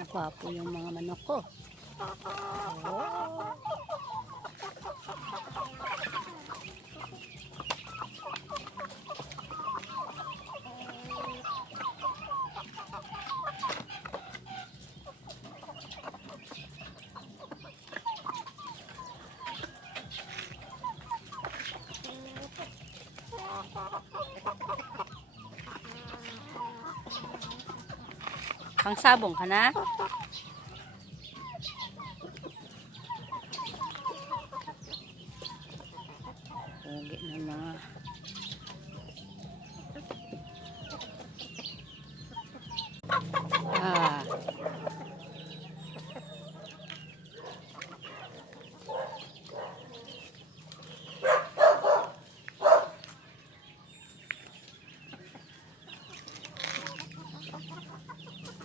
Nagwapo yung mga manok ko. Oh. Pangsabong ka na? Pogi na mga